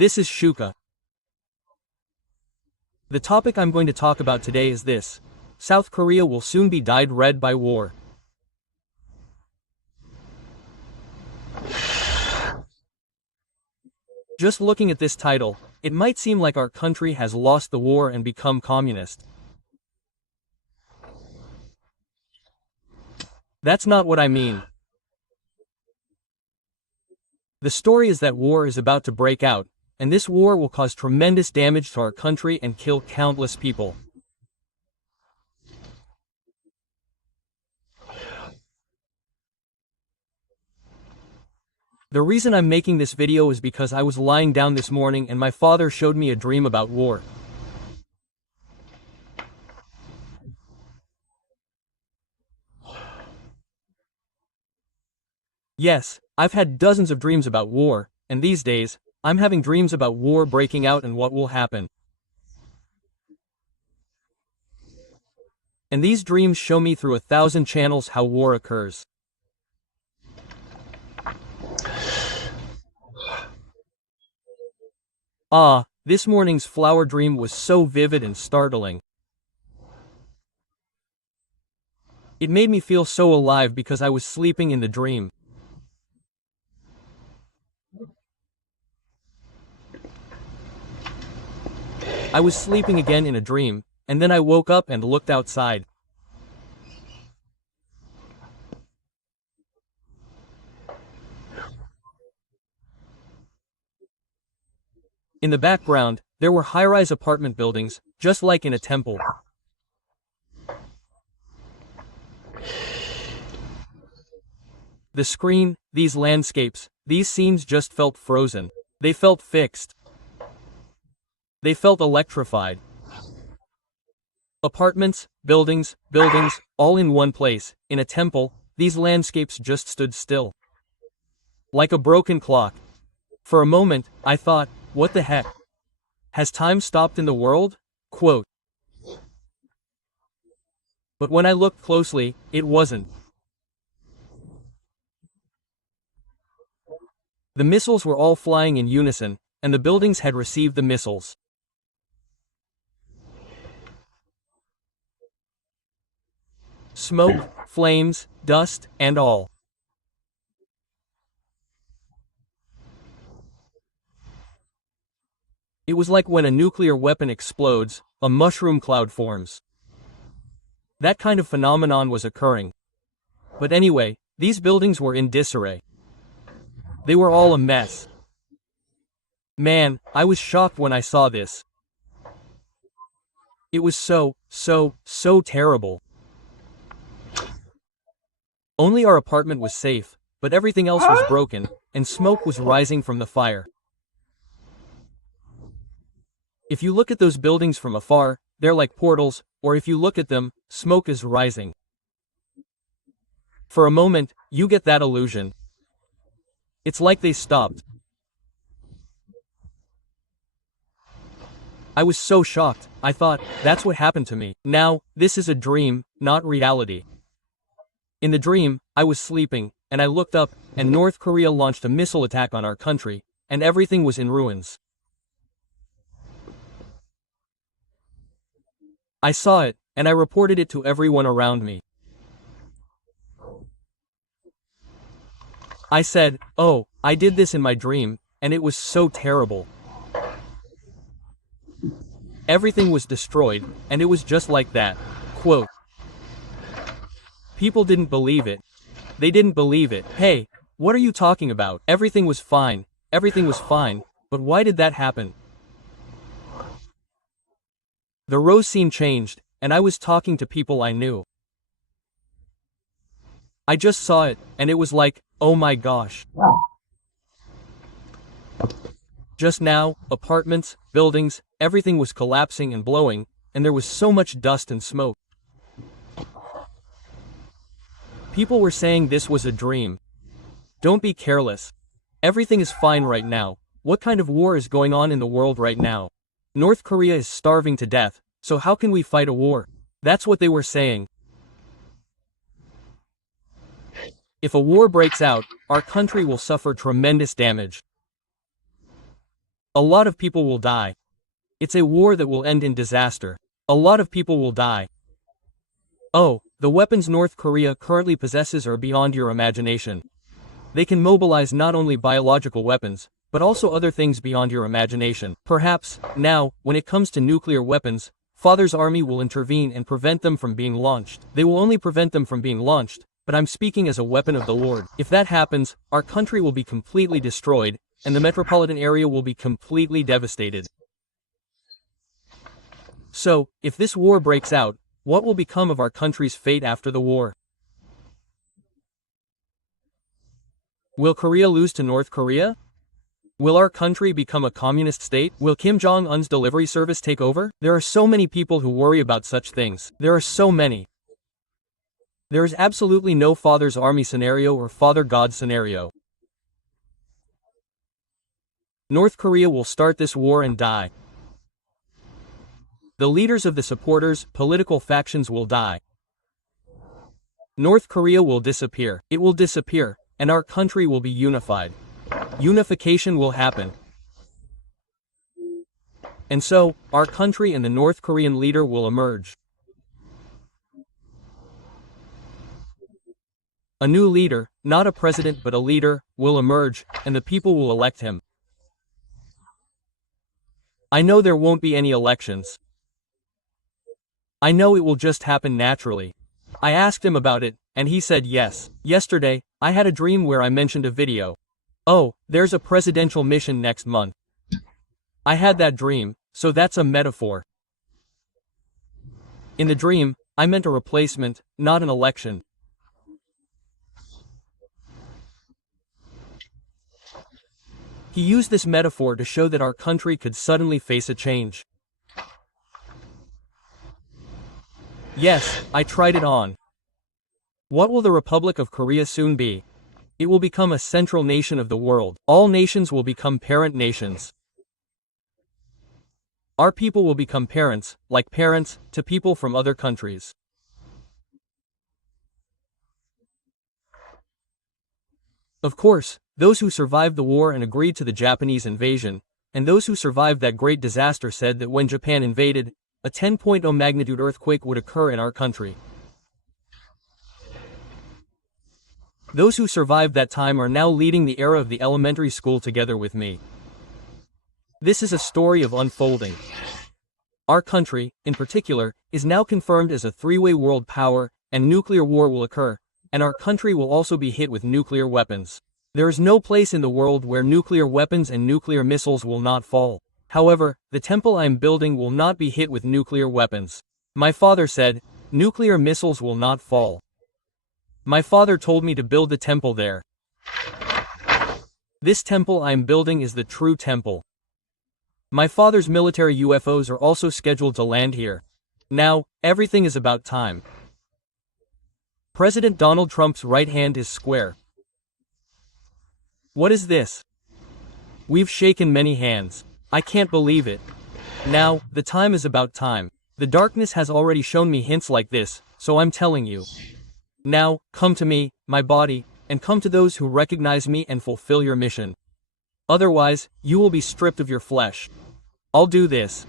This is Shuka. The topic I'm going to talk about today is this. South Korea will soon be dyed red by war. Just looking at this title, it might seem like our country has lost the war and become communist. That's not what I mean. The story is that war is about to break out, and this war will cause tremendous damage to our country and kill countless people. The reason I'm making this video is because I was lying down this morning and my father showed me a dream about war. Yes, I've had dozens of dreams about war, and these days, I'm having dreams about war breaking out and what will happen. And these dreams show me through 1,000 channels how war occurs. This morning's flower dream was so vivid and startling. It made me feel so alive because I was sleeping in the dream. I was sleeping again in a dream, and then I woke up and looked outside. In the background, there were high-rise apartment buildings, just like in a temple. The screen, these landscapes, these scenes just felt frozen. They felt fixed. They felt electrified. Apartments, buildings, all in one place. In a temple, these landscapes just stood still. Like a broken clock. For a moment, I thought, what the heck? Has time stopped in the world? Quote. But when I looked closely, it wasn't. The missiles were all flying in unison, and the buildings had received the missiles. Smoke, flames, dust, and all. It was like when a nuclear weapon explodes, a mushroom cloud forms. That kind of phenomenon was occurring. But anyway, these buildings were in disarray. They were all a mess. Man, I was shocked when I saw this. It was so terrible. Only our apartment was safe, but everything else was broken, and smoke was rising from the fire. If you look at those buildings from afar, they're like portals, or if you look at them, smoke is rising. For a moment, you get that illusion. It's like they stopped. I was so shocked, I thought, that's what happened to me. Now, this is a dream, not reality. In the dream, I was sleeping, and I looked up, and North Korea launched a missile attack on our country, and everything was in ruins. I saw it, and I reported it to everyone around me. I said, oh, I did this in my dream, and it was so terrible. Everything was destroyed, and it was just like that. Quote. People didn't believe it. They didn't believe it. Hey, what are you talking about? Everything was fine, but why did that happen? The rose scene changed, and I was talking to people I knew. I just saw it, and it was like, oh my gosh. Just now, apartments, buildings, everything was collapsing and blowing, and there was so much dust and smoke. People were saying this was a dream. Don't be careless. Everything is fine right now. What kind of war is going on in the world right now? North Korea is starving to death, so how can we fight a war? That's what they were saying. If a war breaks out, our country will suffer tremendous damage. A lot of people will die. It's a war that will end in disaster. A lot of people will die. Oh, the weapons North Korea currently possesses are beyond your imagination. They can mobilize not only biological weapons, but also other things beyond your imagination. Perhaps, now, when it comes to nuclear weapons, Father's army will intervene and prevent them from being launched. They will only prevent them from being launched, but I'm speaking as a weapon of the Lord. If that happens, our country will be completely destroyed, and the metropolitan area will be completely devastated. So, if this war breaks out, what will become of our country's fate after the war? Will Korea lose to North Korea? Will our country become a communist state? Will Kim Jong-un's delivery service take over? There are so many people who worry about such things. There are so many. There is absolutely no Father's army scenario or Father God scenario. North Korea will start this war and die. The leaders of the supporters, political factions will die. North Korea will disappear. It will disappear, and our country will be unified. Unification will happen. And so, our country and the North Korean leader will emerge. A new leader, not a president but a leader, will emerge, and the people will elect him. I know there won't be any elections. I know it will just happen naturally. I asked him about it, and he said yes. Yesterday, I had a dream where I mentioned a video. Oh, there's a presidential mission next month. I had that dream, so that's a metaphor. In the dream, I meant a replacement, not an election. He used this metaphor to show that our country could suddenly face a change. Yes, I tried it on. What will the Republic of Korea soon be? It will become a central nation of the world. All nations will become parent nations. Our people will become parents, like parents, to people from other countries. Of course, those who survived the war and agreed to the Japanese invasion, and those who survived that great disaster said that when Japan invaded, a 10.0 magnitude earthquake would occur in our country. Those who survived that time are now leading the era of the elementary school together with me. This is a story of unfolding. Our country, in particular, is now confirmed as a three-way world power, and nuclear war will occur, and our country will also be hit with nuclear weapons. There is no place in the world where nuclear weapons and nuclear missiles will not fall. However, the temple I am building will not be hit with nuclear weapons. My father said, nuclear missiles will not fall. My father told me to build the temple there. This temple I am building is the true temple. My father's military UFOs are also scheduled to land here. Now, everything is about time. President Donald Trump's right hand is square. What is this? We've shaken many hands. I can't believe it. Now, the time is about time. The darkness has already shown me hints like this, so I'm telling you. Now, come to me, my body, and come to those who recognize me and fulfill your mission. Otherwise, you will be stripped of your flesh. I'll do this.